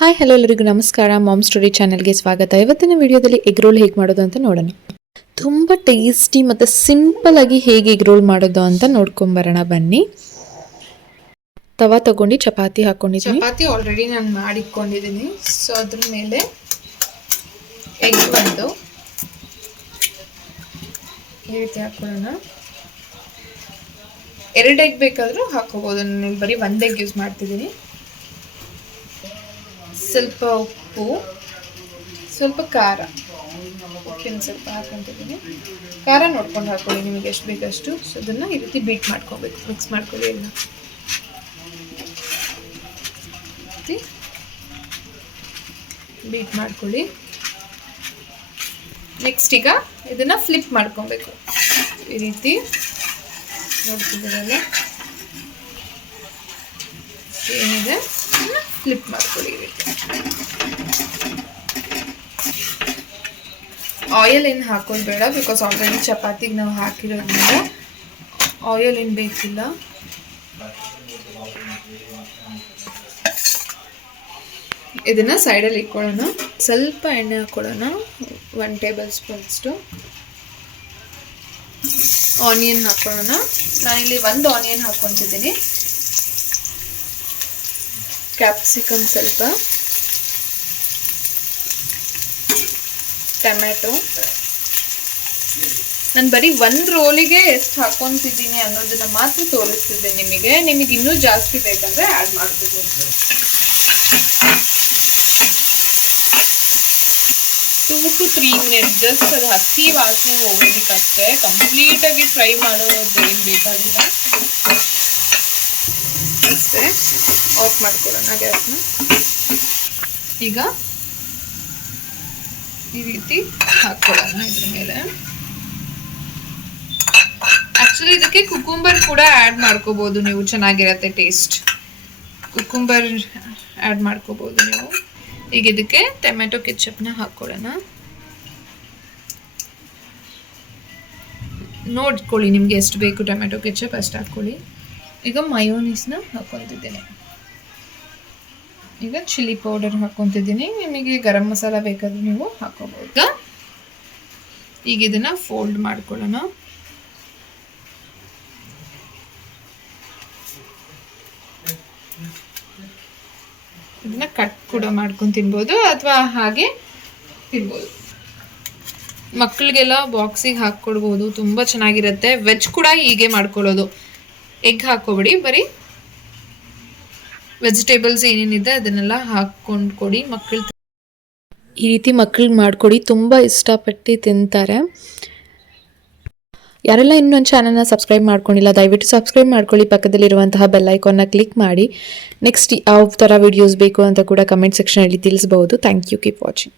Hi hello ಎಲ್ಲರಿಗೂ ನಮಸ್ಕಾರ. Ma'am story ಚಾನೆಲ್ಗೆ ಸ್ವಾಗತ. ಇವತ್ತಿನ ವಿಡಿಯೋದಲ್ಲಿ ಎಗ್ ರೋಲ್ ಹೇಗೆ ಮಾಡೋದು ಅಂತ ನೋಡೋಣ. ತುಂಬ ಟೇಸ್ಟಿ ಮತ್ತು ಸಿಂಪಲ್ ಆಗಿ ಹೇಗೆ ಎಗ್ ರೋಲ್ ಮಾಡೋದು ಅಂತ ನೋಡ್ಕೊಂಬರೋಣ ಬನ್ನಿ. ತವಾ ತಗೊಂಡು ಚಪಾತಿ ಹಾಕೊಂಡಿದ್ದೀನಿ. ಚಪಾತಿ ಆಲ್ರೆಡಿ ನಾನು ಮಾಡಿಟ್ಕೊಂಡಿದ್ದೀನಿ. ಸೊ ಅದ್ರ ಮೇಲೆ ಎಗ್ ಬಂದು ಈ ರೀತಿ ಹಾಕೊಳ್ಳೋಣ. 2 ಎಗ್ ಬೇಕಾದರೂ ಹಾಕೋಬೋದು. ನಾನು ಬರೀ 1 ಎಗ್ ಯೂಸ್ ಮಾಡ್ತಿದ್ದೀನಿ. ಸ್ವಲ್ಪ ಉಪ್ಪು, ಸ್ವಲ್ಪ ಖಾರ, ಉಪ್ಪಿನ ಸ್ವಲ್ಪ ಹಾಕೊಂತಿದ್ದೀನಿ. ಖಾರ ನೋಡ್ಕೊಂಡು ಹಾಕೊಳ್ಳಿ ನಿಮಗೆ ಎಷ್ಟು ಬೇಕಷ್ಟು. ಸೊ ಅದನ್ನು ಈ ರೀತಿ ಬೀಟ್ ಮಾಡ್ಕೋಬೇಕು, ಮಿಕ್ಸ್ ಮಾಡ್ಕೊಳ್ಳಿ. ಎಲ್ಲ ಬೀಟ್ ಮಾಡ್ಕೊಳ್ಳಿ. ನೆಕ್ಸ್ಟ್ ಈಗ ಇದನ್ನ ಫ್ಲಿಪ್ ಮಾಡ್ಕೊಬೇಕು. ಈ ರೀತಿ ನೋಡ್ತಿದ್ದೀರಲ್ಲ, ಏನಿದೆ ಫ್ಲಿಪ್ ಮಾಡ್ಕೊಳ್ಳಿ. ಈ ರೀತಿ ಆಯಿಲ್ ಏನು ಹಾಕೋದು ಬೇಡ, ಬಿಕಾಸ್ ಆಲ್ರೆಡಿ ಚಪಾತಿಗೆ ನಾವು ಹಾಕಿರೋದ್ರಿಂದ ಆಯಿಲ್ ಏನು ಬೇಕಿಲ್ಲ. ಇದನ್ನ ಸೈಡಲ್ಲಿ ಇಟ್ಕೊಳ್ಳೋಣ. ಸ್ವಲ್ಪ ಎಣ್ಣೆ ಹಾಕೊಳ್ಳೋಣ, 1 ಟೇಬಲ್ ಸ್ಪೂನ್ಸ್ಟು. ಆನಿಯನ್ ಹಾಕೊಳ್ಳೋಣ. ನಾನಿಲ್ಲಿ 1 ಆನಿಯನ್ ಹಾಕ್ಕೊತಿದ್ದೀನಿ. ಕ್ಯಾಪ್ಸಿಕಮ್ ಸ್ವಲ್ಪ, ಟೊಮ್ಯಾಟೊ. ನಾನು ಬರೀ 1 ರೋಲಿಗೆ ಎಷ್ಟು ಹಾಕೊತಿದ್ದೀನಿ ಅನ್ನೋದನ್ನ ಮಾತ್ರ ತೋರಿಸ್ತಿದ್ದೀನಿ ನಿಮಗೆ. ನಿಮಗೆ ಇನ್ನೂ ಜಾಸ್ತಿ ಬೇಕಂದ್ರೆ ಆ್ಯಡ್ ಮಾಡ್ಕೋಬೋದು. 2 to 3 ಮಿನಿಟ್ಸ್ ಜಸ್ಟ್ ಅದು ಹಸಿ ವಾಸನೆ ಹೋಗೋದಕ್ಕಷ್ಟೇ. ಕಂಪ್ಲೀಟಾಗಿ ಫ್ರೈ ಮಾಡೋದೇನು ಬೇಕಾಗಿಲ್ಲ. ಅಷ್ಟೇ. ಆಫ್ ಮಾಡ್ಕೊಳ್ಳೋಣ ಗ್ಯಾಸ್ನ. ಈಗ ಈ ರೀತಿ ಹಾಕೊಳ್ಳೋಣ ಇದ್ರ ಮೇಲೆ. ಆಕ್ಚುಲಿ ಇದಕ್ಕೆ ಕುಕುಂಬರ್ ಕೂಡ ಆ್ಯಡ್ ಮಾಡ್ಕೋಬಹುದು ನೀವು, ಚೆನ್ನಾಗಿರತ್ತೆ ಟೇಸ್ಟ್. ಕುಕುಂಬರ್ ಆ್ಯಡ್ ಮಾಡ್ಕೋಬಹುದು ನೀವು. ಈಗ ಇದಕ್ಕೆ ಟೊಮ್ಯಾಟೊ ಕೆಚಪ್ನ ಹಾಕೊಳ್ಳೋಣ. ನೋಡ್ಕೊಳ್ಳಿ ನಿಮ್ಗೆ ಎಷ್ಟು ಬೇಕು ಟೊಮ್ಯಾಟೊ ಕೆಚಪ್ ಅಷ್ಟು ಹಾಕೊಳ್ಳಿ. ಈಗ ಮಯೋನೀಸ್ನ ಹಾಕೊತಿದ್ದೀನಿ. ಈಗ ಚಿಲ್ಲಿ ಪೌಡರ್ ಹಾಕೊತಿದ್ದೀನಿ. ನಿಮಗೆ ಗರಂ ಮಸಾಲ ಬೇಕಾದ್ರೆ ನೀವು ಹಾಕೋಬಹುದು. ಈಗ ಇದನ್ನ ಫೋಲ್ಡ್ ಮಾಡ್ಕೊಳ್ಳೋಣ. ಇದನ್ನ ಕಟ್ ಕೂಡ ಮಾಡ್ಕೊಂಡು ತಿನ್ಬೋದು, ಅಥವಾ ಹಾಗೆ ತಿನ್ಬೋದು. ಮಕ್ಕಳಿಗೆಲ್ಲ ಬಾಕ್ಸಿಗೆ ಹಾಕ್ಕೊಡ್ಬೋದು, ತುಂಬ ಚೆನ್ನಾಗಿರುತ್ತೆ. ವೆಜ್ ಕೂಡ ಹೀಗೆ ಮಾಡ್ಕೊಳ್ಳೋದು. ಎಗ್ ಹಾಕೋಬಿಡಿ, ಬರೀ ವೆಜಿಟೇಬಲ್ಸ್ ಏನೇನಿದೆ ಅದನ್ನೆಲ್ಲ ಹಾಕ್ಕೊಂಡು ಕೊಡಿ. ಮಕ್ಕಳು ಈ ರೀತಿ ಮಕ್ಕಳಿಗೆ ಮಾಡಿಕೊಡಿ, ತುಂಬ ಇಷ್ಟಪಟ್ಟು ತಿಂತಾರೆ. ಯಾರೆಲ್ಲ ಇನ್ನೂ ನನ್ನ ಚಾನಲ್ನ ಸಬ್ಸ್ಕ್ರೈಬ್ ಮಾಡ್ಕೊಂಡಿಲ್ಲ ದಯವಿಟ್ಟು ಸಬ್ಸ್ಕ್ರೈಬ್ ಮಾಡ್ಕೊಳ್ಳಿ. ಪಕ್ಕದಲ್ಲಿರುವಂತಹ ಬೆಲ್ ಐಕಾನ್ನ ಕ್ಲಿಕ್ ಮಾಡಿ. ನೆಕ್ಸ್ಟ್ ಯಾವ ಥರ ವಿಡಿಯೋಸ್ ಬೇಕು ಅಂತ ಕೂಡ ಕಮೆಂಟ್ ಸೆಕ್ಷನಲ್ಲಿ ತಿಳಿಸ್ಬೋದು. Thank you. Keep watching.